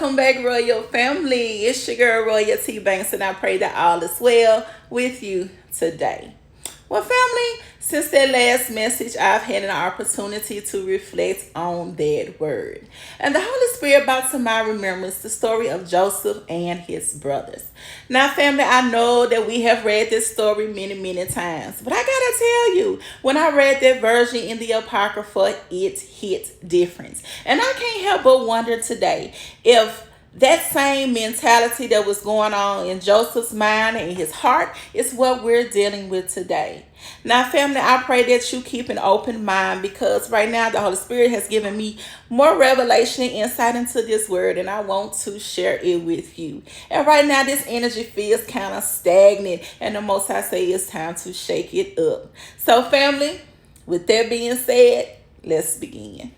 Welcome back, Royal Family. It's your girl, Royalty Banks, and I pray that all is well with you today. Well, family, since that last message, I've had an opportunity to reflect on that word. And the Holy Spirit brought to my remembrance the story of Joseph and his brothers. Now, family, I know that we have read this story many, many times, but I gotta tell you, when I read that version in the Apocrypha, it hit different. And I can't help but wonder today if that same mentality that was going on in Joseph's mind and his heart is what we're dealing with today. Now, family, I pray that you keep an open mind because right now the Holy Spirit has given me more revelation and insight into this word, and I want to share it with you. And right now, this energy feels kind of stagnant, and the most I say is time to shake it up. So, family, with that being said, let's begin.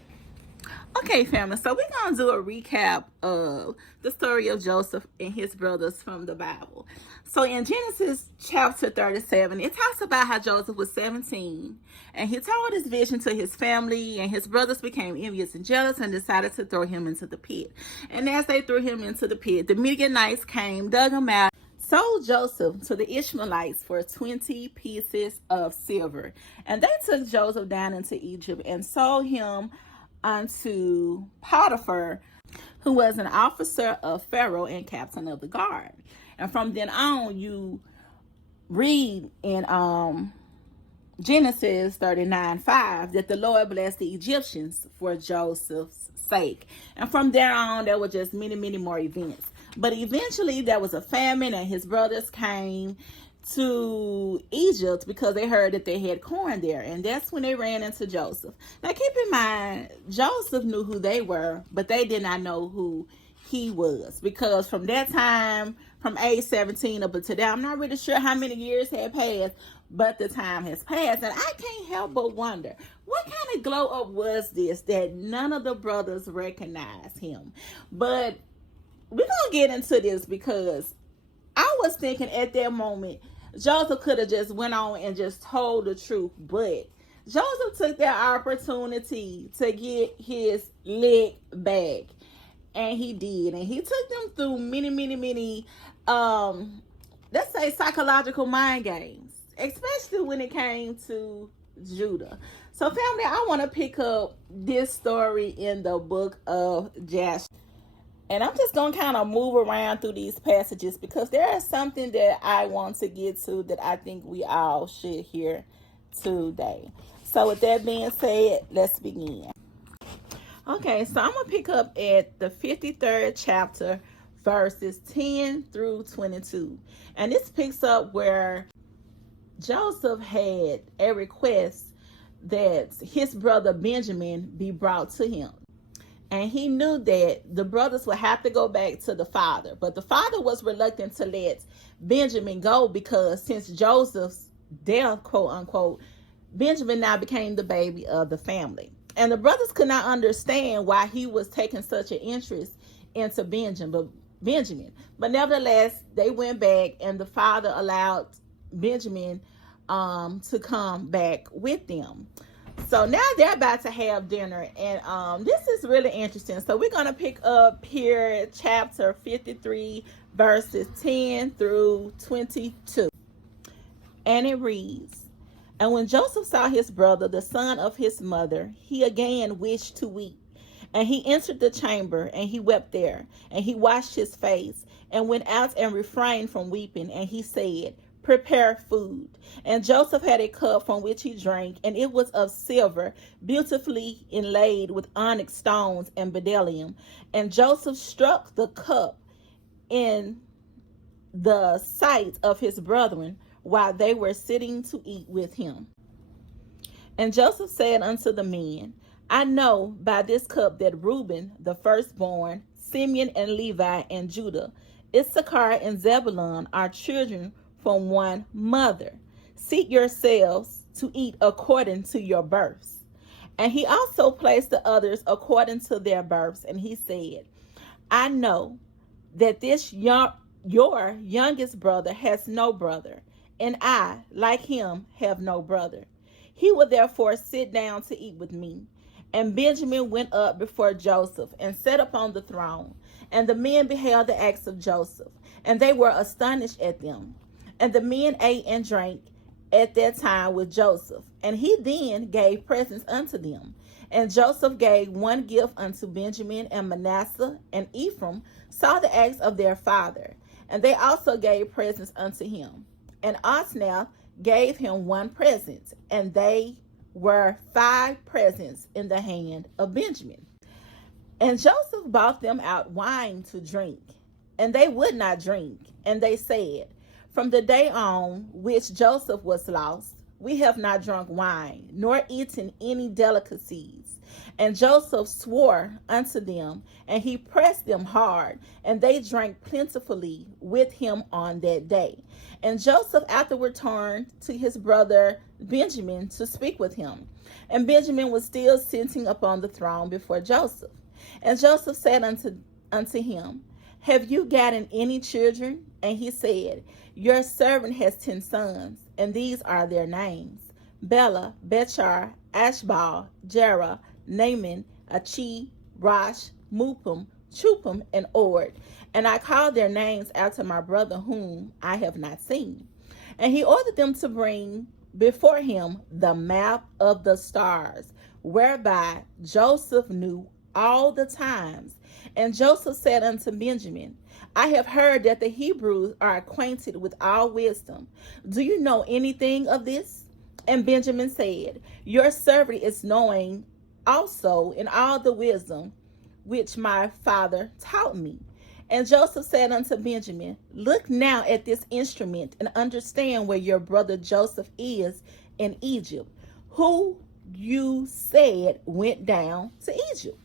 Okay, family, so we're going to do a recap of the story of Joseph and his brothers from the Bible. So in Genesis chapter 37, it talks about how Joseph was 17 and he told his vision to his family, and his brothers became envious and jealous and decided to throw him into the pit. And as they threw him into the pit, the Midianites came, dug him out, sold Joseph to the Ishmaelites for 20 pieces of silver. And they took Joseph down into Egypt and sold him unto Potiphar, who was an officer of Pharaoh and captain of the guard. And from then on, you read in Genesis 39:5 that the Lord blessed the Egyptians for Joseph's sake. And from there on, there were just many, many more events. But eventually, there was a famine, and his brothers came to Egypt because they heard that they had corn there, and that's when they ran into Joseph. Now keep in mind, Joseph knew who they were, but they did not know who he was, because from that time, from age 17 up until now, I'm not really sure how many years had passed, but the time has passed, and I can't help but wonder, what kind of glow up was this that none of the brothers recognized him? But we're gonna get into this because I was thinking at that moment, Joseph could have just went on and just told the truth, but Joseph took that opportunity to get his leg back, and he did, and he took them through many, many, many, let's say, psychological mind games, especially when it came to Judah. So, family, I want to pick up this story in the book of Jasher. And I'm just going to kind of move around through these passages because there is something that I want to get to that I think we all should hear today. So with that being said, let's begin. Okay, so I'm going to pick up at the 53rd chapter, verses 10 through 22. And this picks up where Joseph had a request that his brother Benjamin be brought to him. And he knew that the brothers would have to go back to the father. But the father was reluctant to let Benjamin go because since Joseph's death, quote unquote, Benjamin now became the baby of the family. And the brothers could not understand why he was taking such an interest into Benjamin. But nevertheless, they went back, and the father allowed Benjamin to come back with them. So now they're about to have dinner, and this is really interesting. So we're going to pick up here chapter 53, verses 10 through 22. And it reads, "And when Joseph saw his brother, the son of his mother, he again wished to weep. And he entered the chamber, and he wept there. And he washed his face, and went out and refrained from weeping. And he said, 'Prepare food.' And Joseph had a cup from which he drank, and it was of silver, beautifully inlaid with onyx stones and bdellium. And Joseph struck the cup in the sight of his brethren while they were sitting to eat with him. And Joseph said unto the men, I know by this cup that Reuben, the firstborn, Simeon and Levi and Judah, Issachar and Zebulun are children from one mother. Seek yourselves to eat according to your births. And he also placed the others according to their births. And he said, I know that your youngest brother has no brother, and I, like him, have no brother. He will therefore sit down to eat with me. And Benjamin went up before Joseph and sat upon the throne. And the men beheld the acts of Joseph, and they were astonished at them. And the men ate and drank at that time with Joseph, and he then gave presents unto them. And Joseph gave one gift unto Benjamin, and Manasseh and Ephraim saw the acts of their father, and they also gave presents unto him. And Osnath gave him one present, and they were 5 presents in the hand of Benjamin. And Joseph bought them out wine to drink, and they would not drink. And they said, From the day on which Joseph was lost, we have not drunk wine, nor eaten any delicacies. And Joseph swore unto them, and he pressed them hard, and they drank plentifully with him on that day. And Joseph afterward turned to his brother Benjamin to speak with him. And Benjamin was still sitting upon the throne before Joseph. And Joseph said unto him, Have you gotten any children? And he said, Your servant has 10 sons, and these are their names: Bela, Bechar, Ashbal, Jerah, Naaman, Achi, Rosh, Mupim, Chupim, and Ord. And I called their names after my brother whom I have not seen. And he ordered them to bring before him the map of the stars, whereby Joseph knew all the times. And Joseph said unto Benjamin, I have heard that the Hebrews are acquainted with all wisdom. Do you know anything of this? And Benjamin said, Your servant is knowing also in all the wisdom which my father taught me. And Joseph said unto Benjamin, Look now at this instrument, and understand where your brother Joseph is in Egypt, who you said went down to Egypt.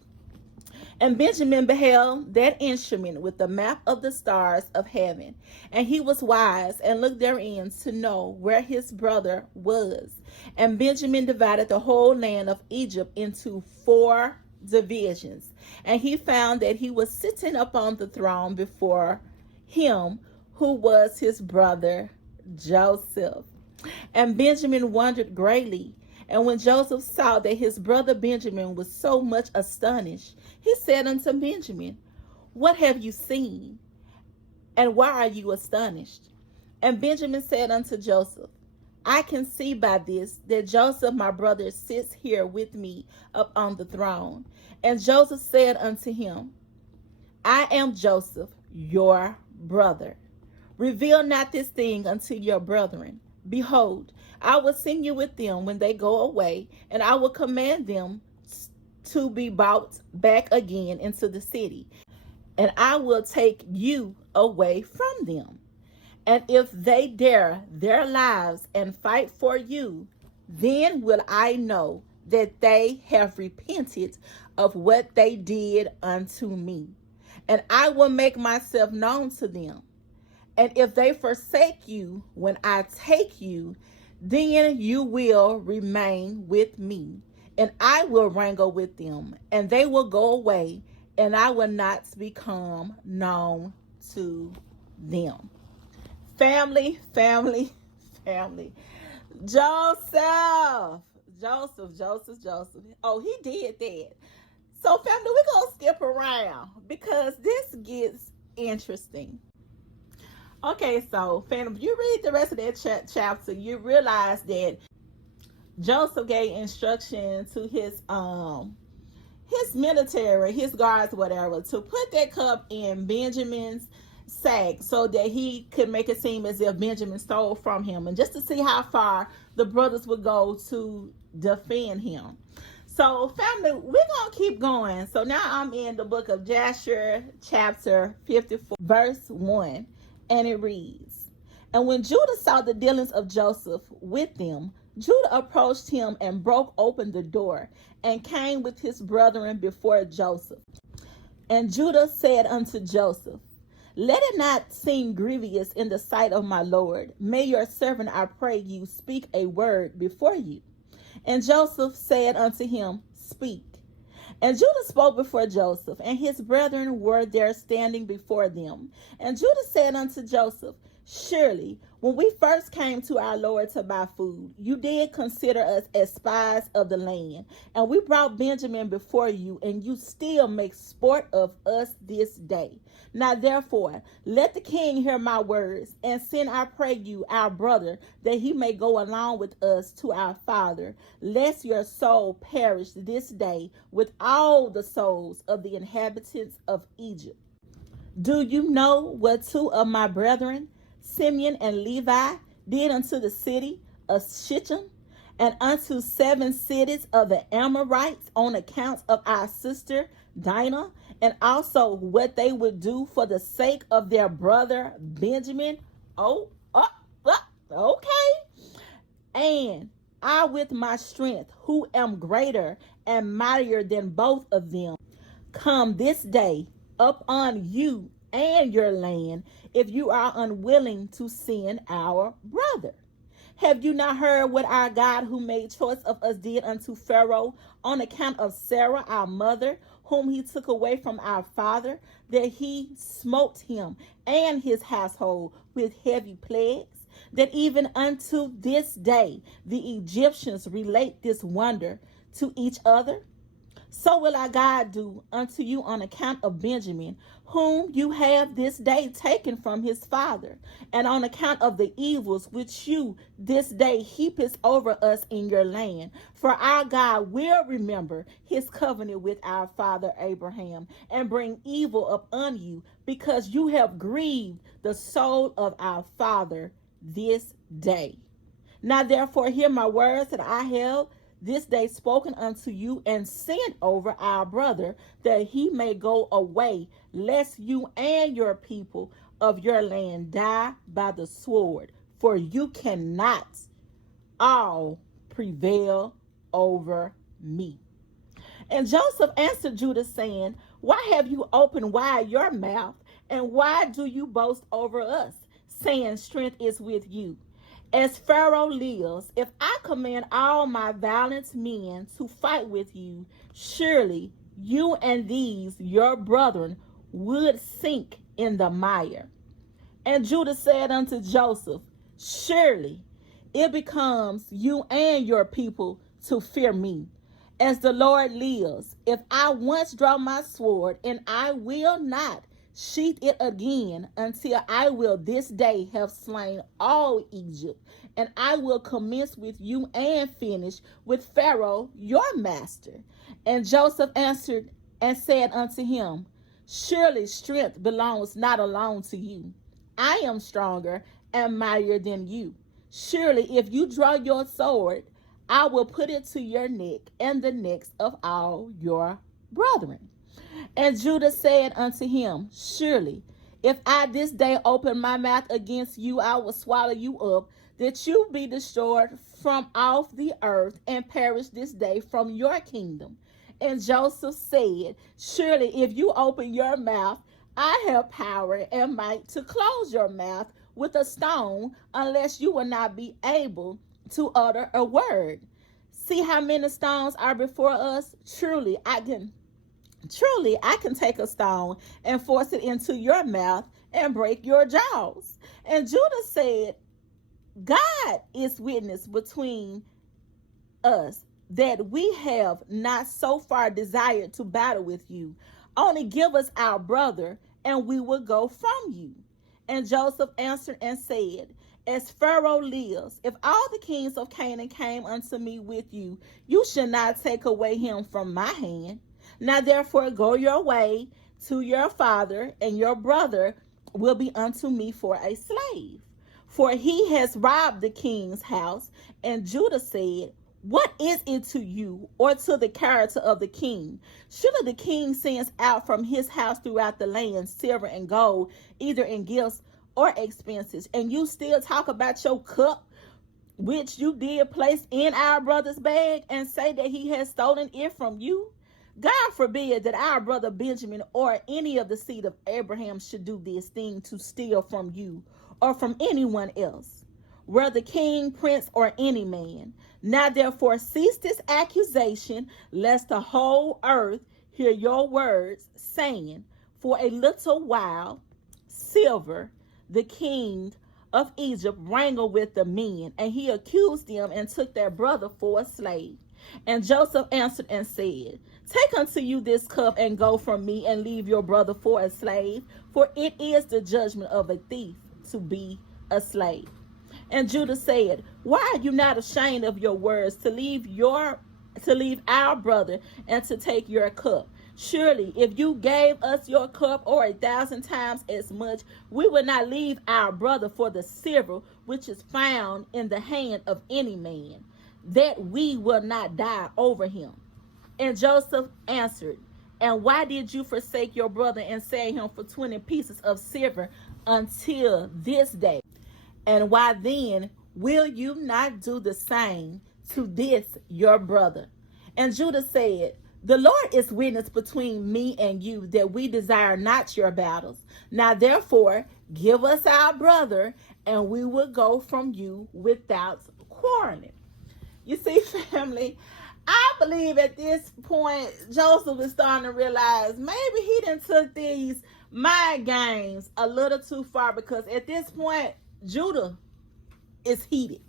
And Benjamin beheld that instrument with the map of the stars of heaven. And he was wise, and looked therein to know where his brother was. And Benjamin divided the whole land of Egypt into 4 divisions. And he found that he was sitting upon the throne before him who was his brother Joseph. And Benjamin wondered greatly. And when Joseph saw that his brother Benjamin was so much astonished, he said unto Benjamin, What have you seen? And why are you astonished? And Benjamin said unto Joseph, I can see by this that Joseph my brother sits here with me up on the throne. And Joseph said unto him, I am Joseph, your brother. Reveal not this thing unto your brethren. Behold, I will send you with them when they go away, and I will command them to be brought back again into the city, and I will take you away from them. And if they dare their lives and fight for you, then will I know that they have repented of what they did unto me, and I will make myself known to them. And if they forsake you when I take you, then you will remain with me, and I will wrangle with them, and they will go away, and I will not become known to them. Family, family, family. Joseph. Oh, he did that. So, family, we're going to skip around because this gets interesting. Okay, so, family, if you read the rest of that chapter, you realize that Joseph gave instruction to his military, his guards, whatever, to put that cup in Benjamin's sack so that he could make it seem as if Benjamin stole from him, and just to see how far the brothers would go to defend him. So, family, we're going to keep going. So now I'm in the book of Jasher, chapter 54, verse 1, and it reads, And when Judah saw the dealings of Joseph with them, Judah approached him and broke open the door, and came with his brethren before Joseph. And Judah said unto Joseph, Let it not seem grievous in the sight of my Lord. May your servant, I pray you, speak a word before you. And Joseph said unto him, Speak. And Judah spoke before Joseph, and his brethren were there standing before them. And Judah said unto Joseph, Surely, when we first came to our Lord to buy food, you did consider us as spies of the land, and we brought Benjamin before you, and you still make sport of us this day. Now, therefore, let the king hear my words, and send, I pray you, our brother, that he may go along with us to our father, lest your soul perish this day with all the souls of the inhabitants of Egypt. Do you know what two of my brethren, Simeon and Levi, did unto the city of Shittim, and unto 7 cities of the Amorites on account of our sister Dinah, and also what they would do for the sake of their brother Benjamin? Okay. And I with my strength, who am greater and mightier than both of them, come this day up on you and your land, if you are unwilling to send our brother. Have you not heard what our God who made choice of us did unto Pharaoh on account of Sarah, our mother, whom he took away from our father, that he smote him and his household with heavy plagues? That even unto this day the Egyptians relate this wonder to each other? So will our God do unto you on account of Benjamin, whom you have this day taken from his father, and on account of the evils which you this day heapest over us in your land. For our God will remember his covenant with our father Abraham, and bring evil upon you, because you have grieved the soul of our father this day. Now therefore hear my words that I have this day spoken unto you, and send over our brother, that he may go away, lest you and your people of your land die by the sword, for you cannot all prevail over me. And Joseph answered Judah, saying, Why have you opened wide your mouth, and why do you boast over us, saying, Strength is with you? As Pharaoh lives, if I command all my valiant men to fight with you, surely you and these your brethren would sink in the mire. And Judah said unto Joseph, Surely it becomes you and your people to fear me. As the Lord lives, if I once draw my sword, and I will not sheath it again until I will this day have slain all Egypt, and I will commence with you and finish with Pharaoh your master. And Joseph answered and said unto him, Surely strength belongs not alone to you. I am stronger and mightier than you. Surely if you draw your sword, I will put it to your neck and the necks of all your brethren. And Judah said unto him, Surely, if I this day open my mouth against you, I will swallow you up, that you be destroyed from off the earth, and perish this day from your kingdom. And Joseph said, Surely, if you open your mouth, I have power and might to close your mouth with a stone, unless you will not be able to utter a word. See how many stones are before us? Truly, I can take a stone and force it into your mouth and break your jaws. And Judah said, God is witness between us, that we have not so far desired to battle with you. Only give us our brother, and we will go from you. And Joseph answered and said, As Pharaoh lives, if all the kings of Canaan came unto me with you, you should not take away him from my hand. Now therefore go your way to your father, and your brother will be unto me for a slave. For he has robbed the king's house. And Judah said, What is it to you, or to the character of the king? Surely the king sends out from his house throughout the land silver and gold, either in gifts or expenses, and you still talk about your cup, which you did place in our brother's bag, and say that he has stolen it from you? God forbid that our brother Benjamin or any of the seed of Abraham should do this thing to steal from you or from anyone else, whether king, prince, or any man. Now therefore cease this accusation, lest the whole earth hear your words, saying, For a little while silver the king of Egypt wrangled with the men, and he accused them and took their brother for a slave. And Joseph answered and said, Take unto you this cup and go from me, and leave your brother for a slave, for it is the judgment of a thief to be a slave. And Judah said, Why are you not ashamed of your words to leave our brother and to take your cup? Surely, if you gave us your cup, or 1,000 times as much, we would not leave our brother for the silver which is found in the hand of any man, that we will not die over him. And Joseph answered, And why did you forsake your brother and sell him for 20 pieces of silver until this day? And why then will you not do the same to this your brother? And Judah said, The Lord is witness between me and you, that we desire not your battles. Now therefore give us our brother, and we will go from you without quarreling. You see, family, I believe at this point Joseph is starting to realize maybe he done took these mind games a little too far, because at this point Judah is heated.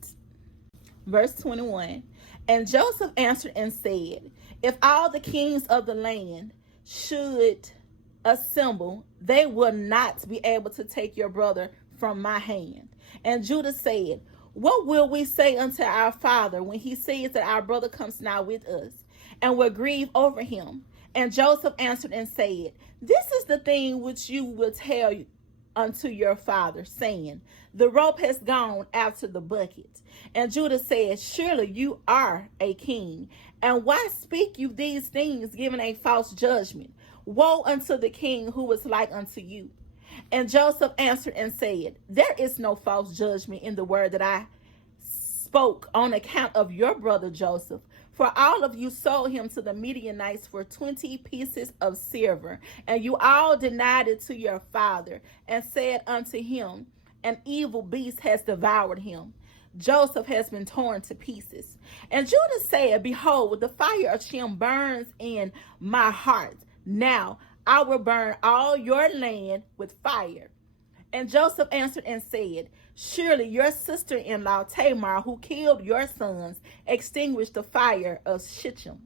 Verse 21. And Joseph answered and said, If all the kings of the land should assemble, they will not be able to take your brother from my hand. And Judah said, What will we say unto our father when he sees that our brother comes now with us, and will grieve over him? And Joseph answered and said, This is the thing which you will tell unto your father, saying, The rope has gone out to the bucket. And Judah said, Surely you are a king, and why speak you these things, giving a false judgment? Woe unto the king who is like unto you. And Joseph answered and said, There is no false judgment in the word that I spoke on account of your brother Joseph. For all of you sold him to the Midianites for 20 pieces of silver, and you all denied it to your father, and said unto him, An evil beast has devoured him. Joseph has been torn to pieces. And Judah said, Behold, the fire of Shem burns in my heart. Now I will burn all your land with fire. And Joseph answered and said, Surely your sister-in-law Tamar, who killed your sons, extinguished the fire of Shechem.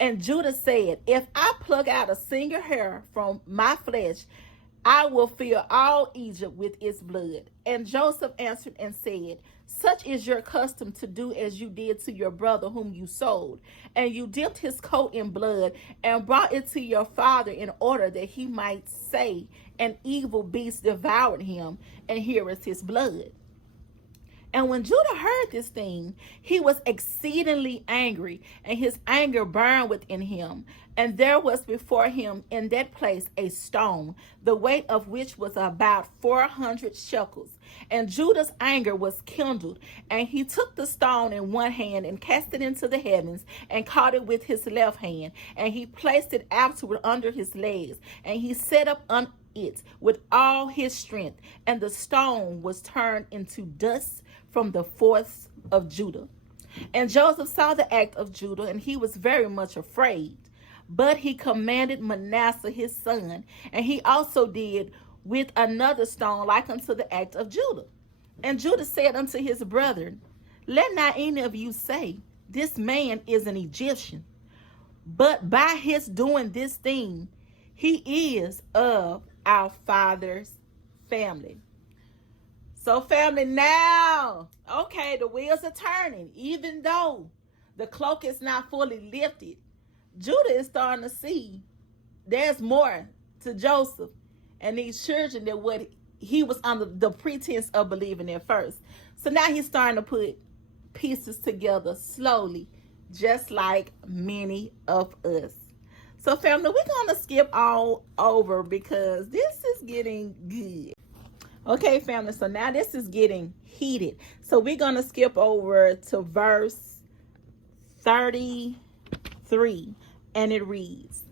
And Judah said, If I pluck out a single hair from my flesh, I will fill all Egypt with its blood. And Joseph answered and said, Such is your custom to do as you did to your brother whom you sold. And you dipped his coat in blood and brought it to your father in order that he might say, An evil beast devoured him, and here is his blood. And when Judah heard this thing, he was exceedingly angry, and his anger burned within him. And there was before him in that place a stone, the weight of which was about 400 shekels. And Judah's anger was kindled, and he took the stone in one hand and cast it into the heavens, and caught it with his left hand, and he placed it afterward under his legs, and he set up on it with all his strength, and the stone was turned into dust from the force of Judah. And Joseph saw the act of Judah, and he was very much afraid. But he commanded Manasseh his son, and he also did with another stone like unto the act of Judah. And Judah said unto his brethren, Let not any of you say, This man is an Egyptian, but by his doing this thing, he is of our father's family. So family, now, okay, the wheels are turning. Even though the cloak is not fully lifted, Judah is starting to see there's more to Joseph and these children than what he was under the pretense of believing at first. So now he's starting to put pieces together slowly, just like many of us. So family, we're going to skip all over because this is getting good. Okay, family, so now this is getting heated. So we're going to skip over to verse 33, and it reads,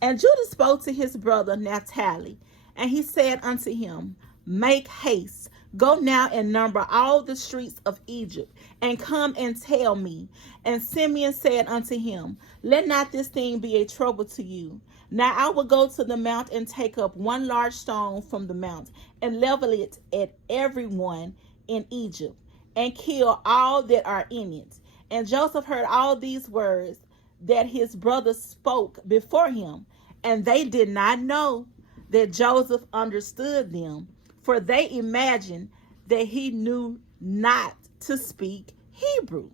And Judah spoke to his brother Naphtali, and he said unto him, Make haste, go now and number all the streets of Egypt, and come and tell me. And Simeon said unto him, Let not this thing be a trouble to you. Now I will go to the mount and take up one large stone from the mount, and level it at every one in Egypt, and kill all that are in it. And Joseph heard all these words that his brothers spoke before him, and they did not know that Joseph understood them, for they imagined that he knew not to speak Hebrew.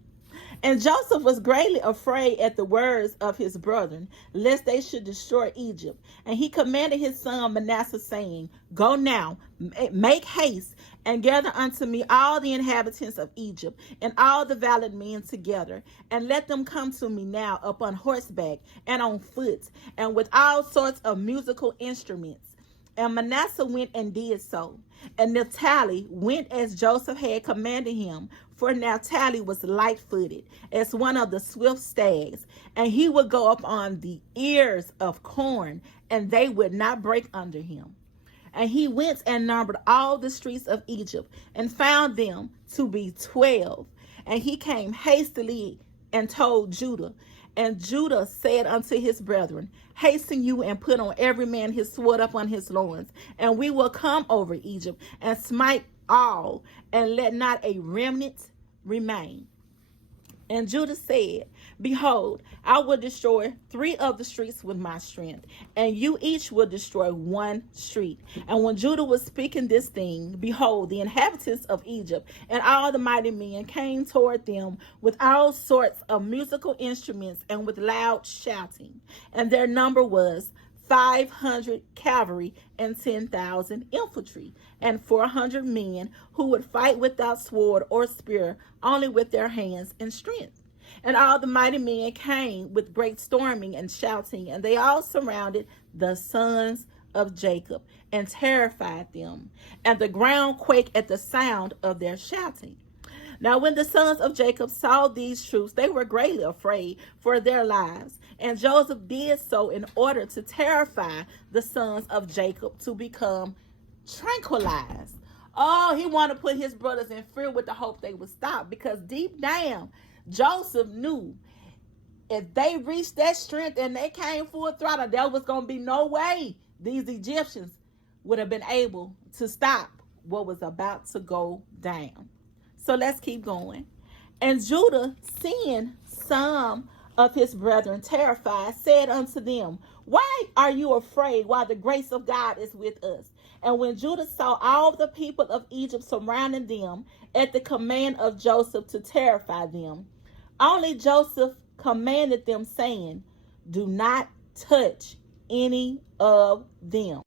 And Joseph was greatly afraid at the words of his brethren, lest they should destroy Egypt. And he commanded his son Manasseh, saying, Go now, make haste, and gather unto me all the inhabitants of Egypt, and all the valiant men together, and let them come to me now upon horseback, and on foot, and with all sorts of musical instruments. And Manasseh went and did so. And Naphtali went as Joseph had commanded him, for Naphtali was light-footed, as one of the swift stags, and he would go up on the ears of corn, and they would not break under him. And he went and numbered all the streets of Egypt, and found them to be 12. And he came hastily and told Judah. And Judah said unto his brethren, Hasten you and put on every man his sword upon his loins, and we will come over Egypt and smite all, and let not a remnant remain. And Judah said, Behold, I will destroy 3 of the streets with my strength, and you each will destroy 1 street. And when Judah was speaking this thing, behold, the inhabitants of Egypt and all the mighty men came toward them with all sorts of musical instruments and with loud shouting. And their number was 500 cavalry and 10,000 infantry, and 400 men who would fight without sword or spear, only with their hands and strength. And all the mighty men came with great storming and shouting, and they all surrounded the sons of Jacob and terrified them. And the ground quaked at the sound of their shouting. Now when the sons of Jacob saw these troops, they were greatly afraid for their lives. And Joseph did so in order to terrify the sons of Jacob to become tranquilized. Oh, he wanted to put his brothers in fear with the hope they would stop, because deep down, Joseph knew if they reached that strength and they came full throttle, there was going to be no way these Egyptians would have been able to stop what was about to go down. So let's keep going. And Judah, seeing some of his brethren terrified, said unto them, Why are you afraid while the grace of God is with us? And when Judah saw all the people of Egypt surrounding them at the command of Joseph to terrify them, only Joseph commanded them, saying, Do not touch any of them.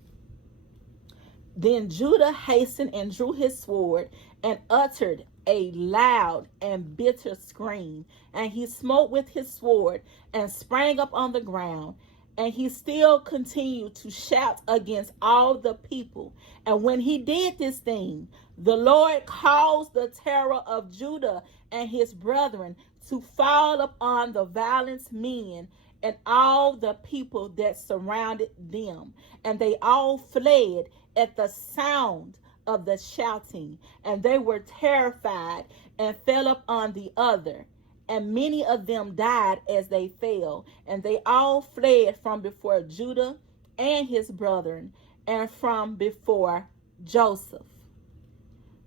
Then Judah hastened and drew his sword and uttered a loud and bitter scream, and he smote with his sword and sprang up on the ground. And he still continued to shout against all the people. And when he did this thing, the Lord caused the terror of Judah and his brethren to fall upon the valiant men and all the people that surrounded them. And they all fled at the sound of the shouting, and they were terrified and fell upon the other. And many of them died as they fell, and they all fled from before Judah and his brethren, and from before Joseph.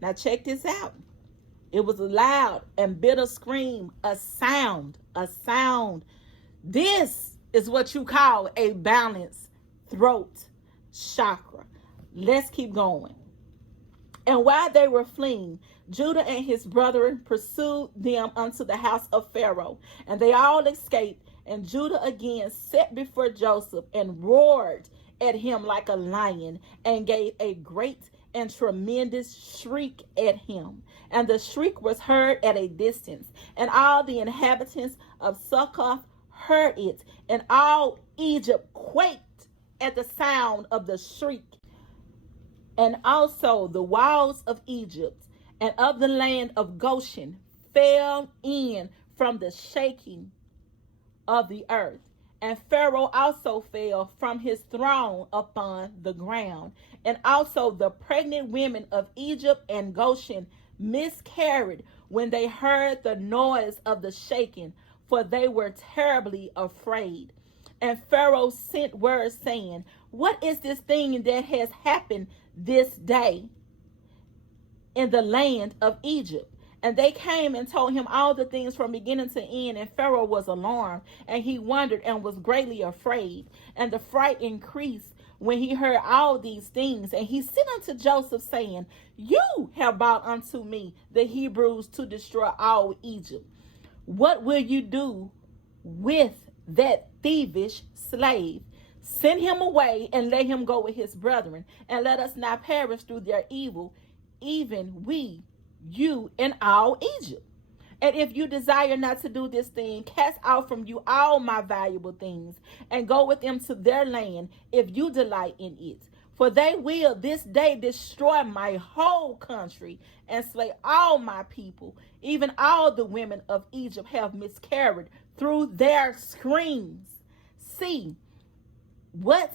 Now check this out. It was a loud and bitter scream, a sound. This is what you call a balanced throat chakra. Let's keep going. And while they were fleeing, Judah and his brethren pursued them unto the house of Pharaoh, and they all escaped. And Judah again sat before Joseph and roared at him like a lion, and gave a great and tremendous shriek at him. And the shriek was heard at a distance, and all the inhabitants of Succoth heard it, and all Egypt quaked at the sound of the shriek. And also the walls of Egypt and of the land of Goshen fell in from the shaking of the earth. And Pharaoh also fell from his throne upon the ground. And also the pregnant women of Egypt and Goshen miscarried when they heard the noise of the shaking, for they were terribly afraid. And Pharaoh sent word, saying, What is this thing that has happened this day? in the land of Egypt. And they came and told him all the things from beginning to end. And Pharaoh was alarmed, and he wondered and was greatly afraid. And the fright increased when he heard all these things. And he sent unto Joseph, saying, You have brought unto me the Hebrews to destroy all Egypt. What will you do with that thievish slave? Send him away and let him go with his brethren, and let us not perish through their evil, even we, you, and all Egypt. And if you desire not to do this thing, cast out from you all my valuable things, and go with them to their land, if you delight in it. For they will this day destroy my whole country, and slay all my people. Even all the women of Egypt have miscarried through their screams. See what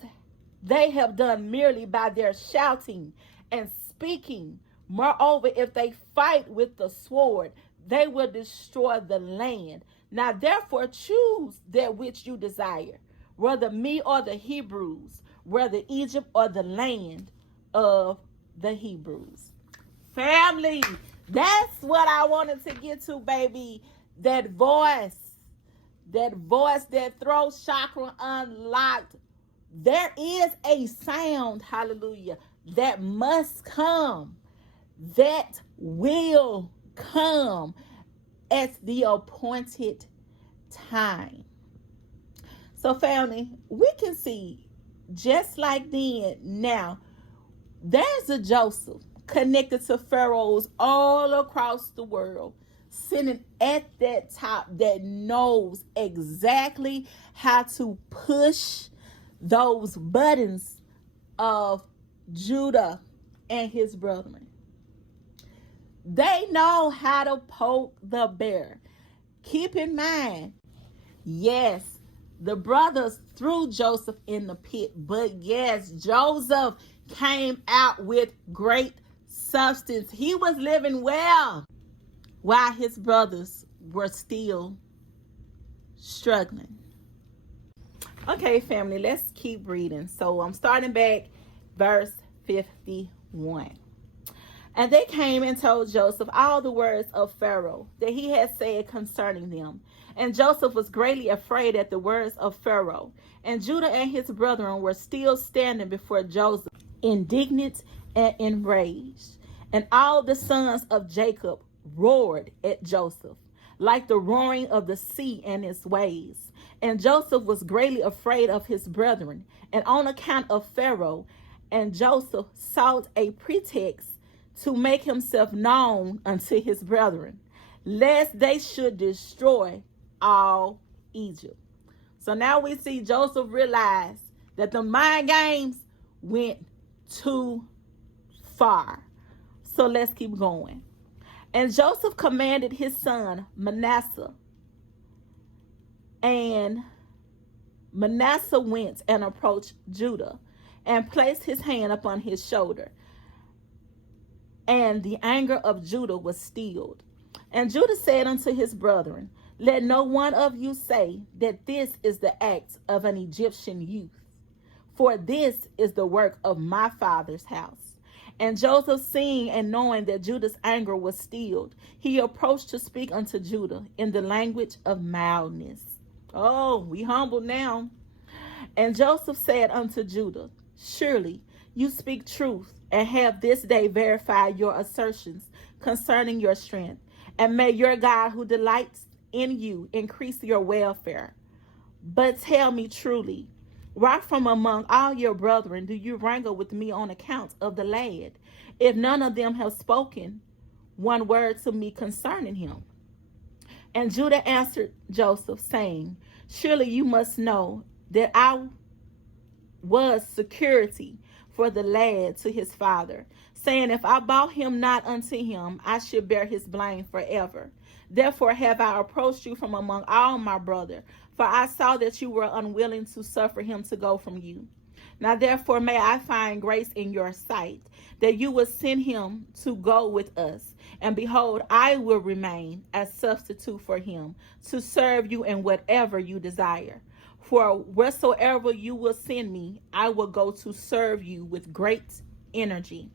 they have done merely by their shouting and speaking. Moreover, if they fight with the sword, they will destroy the land. Now therefore choose that which you desire, whether me or the Hebrews, whether Egypt or the land of the Hebrews. Family, that's what I wanted to get to, baby. That voice that throat chakra unlocked. There is a sound, hallelujah, that must come, that will come at the appointed time. So family, we can see just like then, now there's a Joseph connected to pharaohs all across the world, sitting at that top, that knows exactly how to push those buttons of Judah and his brethren. They know how to poke the bear. Keep in mind, yes, the brothers threw Joseph in the pit, but yes, Joseph came out with great substance. He was living well while his brothers were still struggling. Okay, family, let's keep reading. So I'm starting back verse 51. And they came and told Joseph all the words of Pharaoh that he had said concerning them. And Joseph was greatly afraid at the words of Pharaoh. And Judah and his brethren were still standing before Joseph, indignant and enraged. And all the sons of Jacob roared at Joseph, like the roaring of the sea and its waves. And Joseph was greatly afraid of his brethren, and on account of Pharaoh. And Joseph sought a pretext to make himself known unto his brethren, lest they should destroy all Egypt. So now we see Joseph realize that the mind games went too far. So let's keep going. And Joseph commanded his son Manasseh, and Manasseh went and approached Judah and placed his hand upon his shoulder. And the anger of Judah was stilled. And Judah said unto his brethren, Let no one of you say that this is the act of an Egyptian youth, for this is the work of my father's house. And Joseph, seeing and knowing that Judah's anger was stilled, he approached to speak unto Judah in the language of mildness. Oh, we humble now. And Joseph said unto Judah, Surely you speak truth, and have this day verified your assertions concerning your strength. And may your God who delights in you increase your welfare. But tell me truly, why from among all your brethren do you wrangle with me on account of the lad, if none of them have spoken one word to me concerning him? And Judah answered Joseph, saying, Surely you must know that I was security for the lad to his father, saying, If I bought him not unto him, I should bear his blame forever. Therefore have I approached you from among all my brother, for I saw that you were unwilling to suffer him to go from you. Now therefore may I find grace in your sight, that you will send him to go with us. And behold, I will remain as substitute for him, to serve you in whatever you desire. For wheresoever you will send me, I will go to serve you with great energy.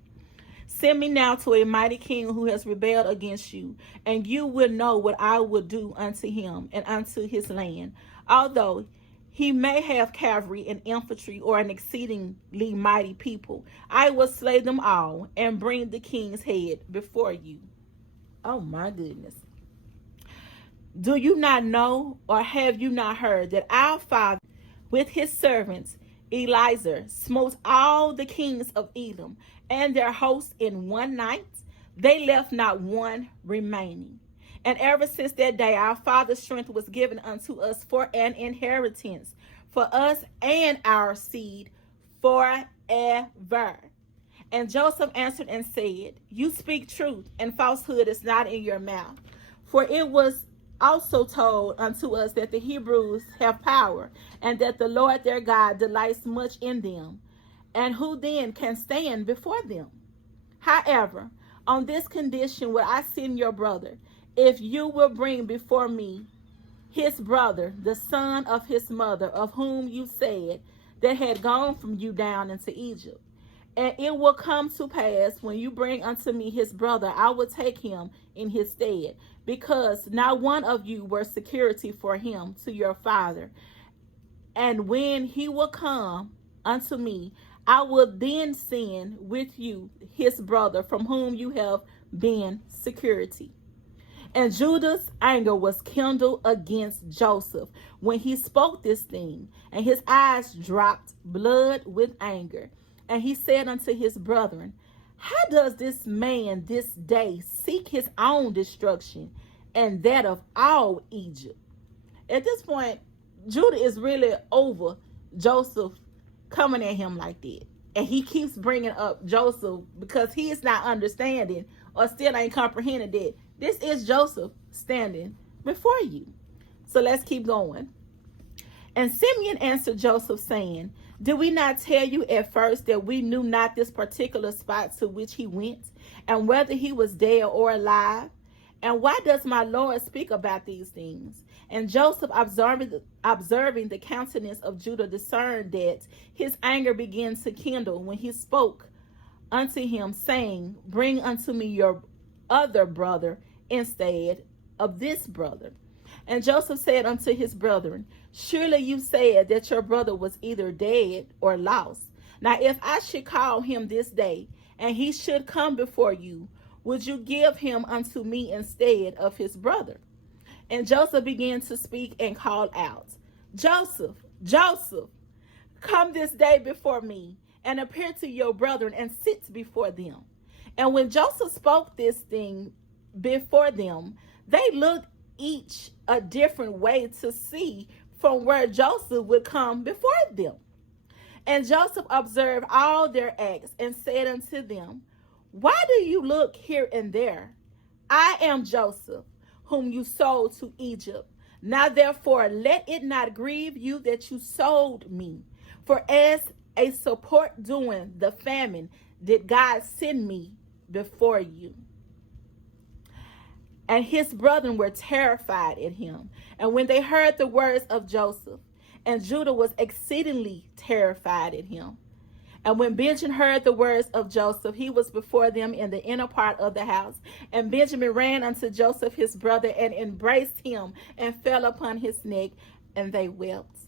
Send me now to a mighty king who has rebelled against you, and you will know what I will do unto him and unto his land. Although he may have cavalry and infantry or an exceedingly mighty people, I will slay them all and bring the king's head before you. Oh my goodness. Do you not know, or have you not heard, that our father with his servants Eliezer smote all the kings of Edom and their hosts in one night? They left not one remaining. And ever since that day, our father's strength was given unto us for an inheritance, for us and our seed forever. And Joseph answered and said, You speak truth, and falsehood is not in your mouth. For it was also told unto us that the Hebrews have power, and that the Lord their God delights much in them. And who then can stand before them? However, on this condition will I send your brother, if you will bring before me his brother, the son of his mother, of whom you said that had gone from you down into Egypt. And it will come to pass, when you bring unto me his brother, I will take him in his stead, because not one of you were security for him to your father. And when he will come unto me, I will then send with you his brother, from whom you have been security. And Judah's anger was kindled against Joseph when he spoke this thing, and his eyes dropped blood with anger. And he said unto his brethren, How does this man this day seek his own destruction, and that of all Egypt? At this point, Judah is really over Joseph coming at him like that. And he keeps bringing up Joseph because he is not understanding, or still ain't comprehending that this is Joseph standing before you. So let's keep going. And Simeon answered Joseph, saying, Did we not tell you at first that we knew not this particular spot to which he went, and whether he was dead or alive? And why does my Lord speak about these things? And Joseph, observing the countenance of Judah, discerned that his anger began to kindle when he spoke unto him, saying, Bring unto me your other brother instead of this brother. And Joseph said unto his brethren, Surely you said that your brother was either dead or lost. Now if I should call him this day, and he should come before you, would you give him unto me instead of his brother? And Joseph began to speak and called out, Joseph, Joseph, come this day before me, and appear to your brethren, and sit before them. And when Joseph spoke this thing before them, they looked each a different way to see from where Joseph would come before them. And Joseph observed all their acts, and said unto them, Why do you look here and there? I am Joseph, whom you sold to Egypt. Now therefore let it not grieve you that you sold me. For as a support during the famine did God send me before you. And his brethren were terrified at him. And when they heard the words of Joseph, and Judah was exceedingly terrified at him. And when Benjamin heard the words of Joseph, he was before them in the inner part of the house. And Benjamin ran unto Joseph his brother, and embraced him, and fell upon his neck, and they wept.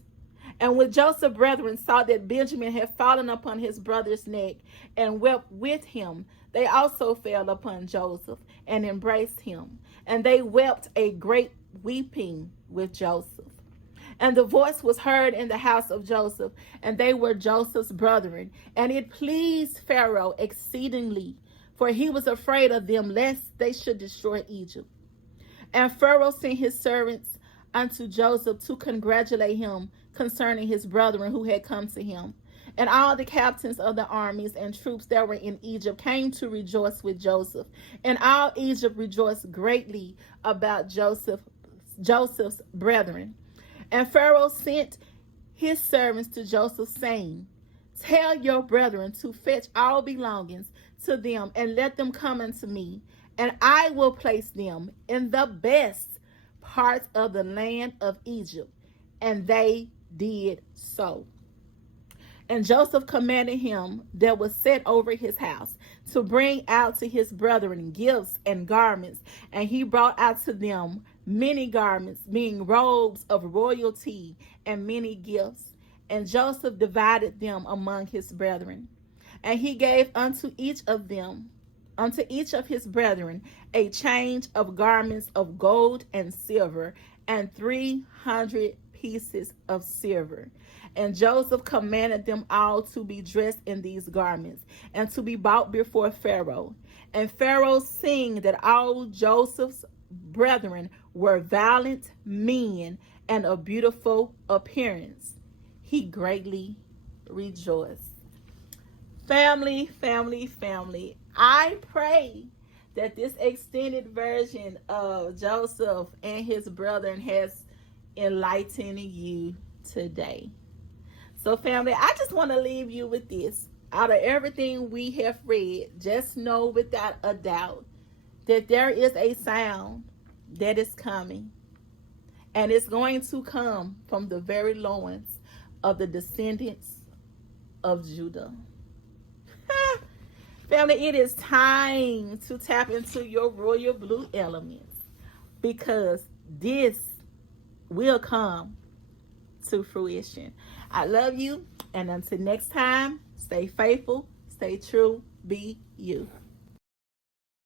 And when Joseph's brethren saw that Benjamin had fallen upon his brother's neck, and wept with him, they also fell upon Joseph, and embraced him. And they wept a great weeping with Joseph. And the voice was heard in the house of Joseph, and they were Joseph's brethren. And it pleased Pharaoh exceedingly, for he was afraid of them, lest they should destroy Egypt. And Pharaoh sent his servants unto Joseph to congratulate him concerning his brethren who had come to him. And all the captains of the armies and troops that were in Egypt came to rejoice with Joseph. And all Egypt rejoiced greatly about Joseph's brethren. And Pharaoh sent his servants to Joseph, saying, Tell your brethren to fetch all belongings to them, and let them come unto me, and I will place them in the best parts of the land of Egypt. And they did so. And Joseph commanded him that was set over his house to bring out to his brethren gifts and garments. And he brought out to them many garments, being robes of royalty and many gifts. And Joseph divided them among his brethren. And he gave unto each of his brethren, a change of garments of gold and silver, and 300 pieces of silver. And Joseph commanded them all to be dressed in these garments, and to be brought before Pharaoh. And Pharaoh, seeing that all Joseph's brethren were valiant men and of beautiful appearance, he greatly rejoiced. Family, family, family. I pray that this extended version of Joseph and his brethren has enlightened you today. So, family, I just want to leave you with this. Out of everything we have read, just know without a doubt that there is a sound that is coming. And it's going to come from the very loins of the descendants of Judah. Family, it is time to tap into your royal blue elements, because this will come to fruition. I love you, and until next time, stay faithful, stay true, be you.